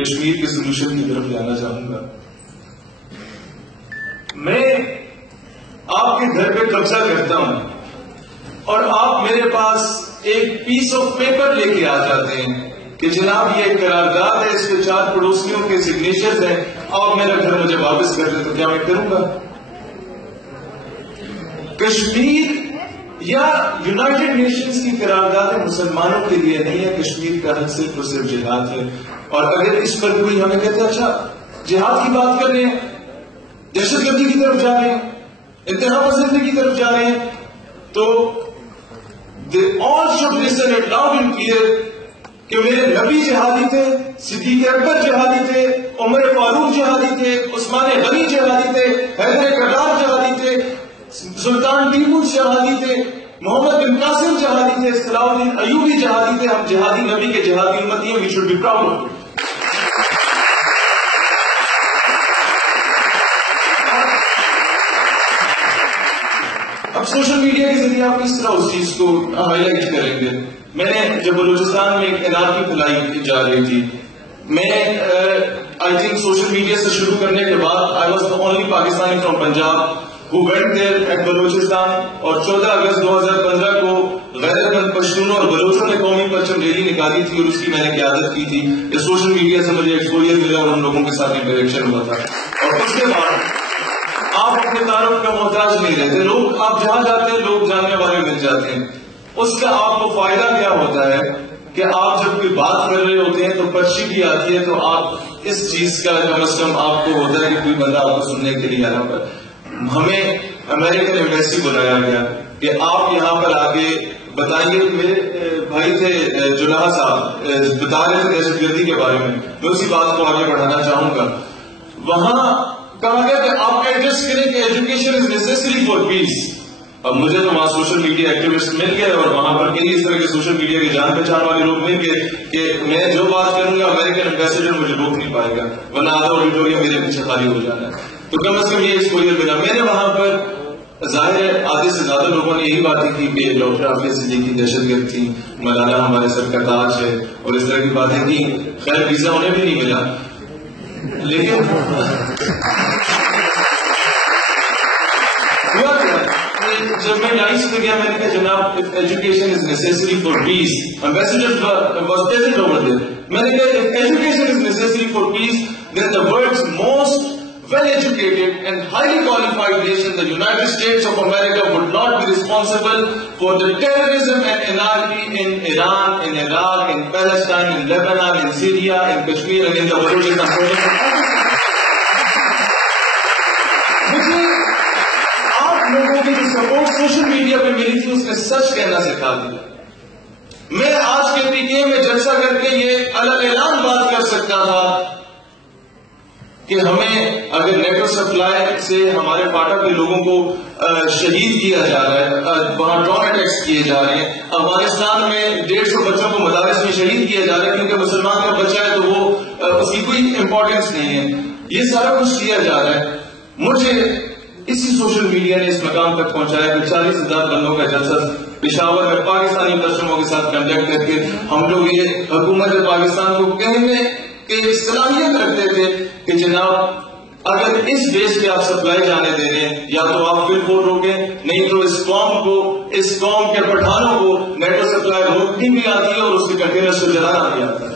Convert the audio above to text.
کشمیر کے سولوشن کی طرف جانا چاہوں گا. میں آپ کے گھر پہ قبضہ کرتا ہوں اور آپ میرے پاس ایک پیس آف پیپر لے کے آ جاتے ہیں کہ جناب یہ ایک قرارداد ہے, اس کے 4 پڑوسیوں کے سگنیچر ہیں, آپ میرا گھر مجھے واپس کر دیں, تو کیا میں کروں گا؟ کشمیر یا یونائٹڈ نیشنز کی قرارداد مسلمانوں کے لیے نہیں ہے, کشمیر کا حق صرف اور صرف جہاد ہے. اور اگر اس پر کوئی ہمیں کہتے ہیں اچھا جہاد کی بات کر رہے ہیں, دہشت گردی کی طرف جا رہے ہیں, انتہا پسندی کی طرف جا رہے ہیں, تو they all should listen it loud and clear کہ میرے نبی جہادی تھے, صدیق اکبر جہادی تھے, عمر فاروق جہادی تھے, عثمان غنی جہادی تھے, حیدر کرار جہادی تھے, سلطان ٹیپو جہادی تھے, محمد بن قاسم جہادی تھے, صلاح الدین ایوبی جہادی تھے. ہم جہادی نبی کے جہادی امتی ہیں, we should be proud of it. اب سوشل میڈیا کے ذریعے آپ کس طرح اس چیز کو ہائی لائٹ کریں گے؟ میں نے جب بلوچستان میں ایک اعلان کی پھیلائی جا رہی تھی, میں آئی تھنک سوشل میڈیا سے شروع کرنے کے بعد I was the only Pakistani from Punjab who went there at Balochistan, اور 14 اگست 2015 کو غیرت مند پشتونوں اور بلوچوں نے قومی پرچم ریلی نکالی تھی, اور اس کی میں نے قیادت کی تھی. یہ سوشل میڈیا سے مجھے ایکسپوجر ملا اور ان لوگوں کے ساتھ انٹریکشن ہوا تھا. اور اس کے بعد آپ اپنے تعارف کا محتاج نہیں رہتے, لوگ آپ جہاں جاتے ہیں لوگ جاننے والے مل جاتے ہیں. اس کا آپ کو فائدہ کیا ہوتا ہے کہ آپ جب کوئی بات کر رہے ہوتے ہیں تو پرچی بھی آتی ہے, تو آپ اس چیز کا کم از کم آپ کو ہوتا ہے کہ کوئی بندہ آپ کو سننے کے لیے آنا پر. ہمیں امریکن ایمبیسی بلایا گیا کہ آپ یہاں پر آ کے بتائیے. میرے بھائی تھے جناح صاحب بتا رہے تھے دہشت گردی کے بارے میں, میں اسی بات کو آگے بڑھانا چاہوں گا. وہاں کہا گیا کہ آپ ایڈجسٹ کریں کہ ایجوکیشن از نیسیسری فار پیس. اب مجھے تو وہاں سوشل میڈیا ایکٹیوسٹ مل گئے, اور وہاں پر کئی اس طرح کے سوشل میڈیا کے جان پہچان والے لوگ مل گئے کہ میں جو بات کروں گا امریکن ایمبیسیڈر مجھے روک نہیں پائے گا, ورنہ آدھا آڈیٹوریم میرے پیچھے خالی ہو جانا ہے. تو کم از کم یہ ایکسپوجر ملا. میں نے وہاں پر ظاہر ہے آدھے سے زیادہ لوگوں نے یہی باتیں کی کہ ڈاکٹر عافیہ صدیقی دہشت گرد تھی, مولانا ہمارے سر کا تاج ہے, اور اس طرح کی باتیں کی. خیر ویزا انہیں بھی نہیں ملا, لیکن جب میں لائنس پہ گیا میں نے کہا جناب education is necessary for peace, ambassador was present over there. میں نے کہا education is necessary for peace, then the world's most well-educated and highly qualified nation, the United States of America, would not be responsible for the terrorism and anarchy in Iran, in Iraq, in Palestine, in Lebanon, in Syria, in Kashmir, and in the Balochistan. لوگوں کی جو support social media پہ ملی تھی اس نے سچ کہنا سکھا دیا. میں آج کے پی ٹی اے میں جلسہ کر کے یہ الگ اعلان بات کر سکتا تھا کہ ہمیں اگر نیٹو سپلائی سے ہمارے پاٹا کے لوگوں کو شہید کیا جا رہا ہے, وہاں ڈرون اٹیکس کیے جا رہے ہیں, افغانستان میں 150 بچوں کو مدارس میں شہید کیا جا رہا ہے کیونکہ مسلمان کا بچہ ہے تو وہ اس کی کوئی امپورٹینس نہیں ہے, یہ سارا کچھ کیا جا رہا ہے. مجھے اسی سوشل میڈیا نے اس مقام تک پہنچایا کہ 40,000 بندوں کا جلسہ پشاور میں پاکستانی مجرموں کے ساتھ کنڈکٹ کر کے ہم لوگ یہ حکومت پاکستان کو کہنے کی صلاحیت رکھتے تھے کہ جناب اگر اس بیس پہ آپ سپلائی جانے دے رہے ہیں یا تو آپ بالکل روکیں, نہیں تو اس قوم کو, اس قوم کے پٹھانوں کو نیٹو سپلائی روکنی بھی آتی ہے اور اس کے کنٹینر سے جلانا بھی آتا ہے.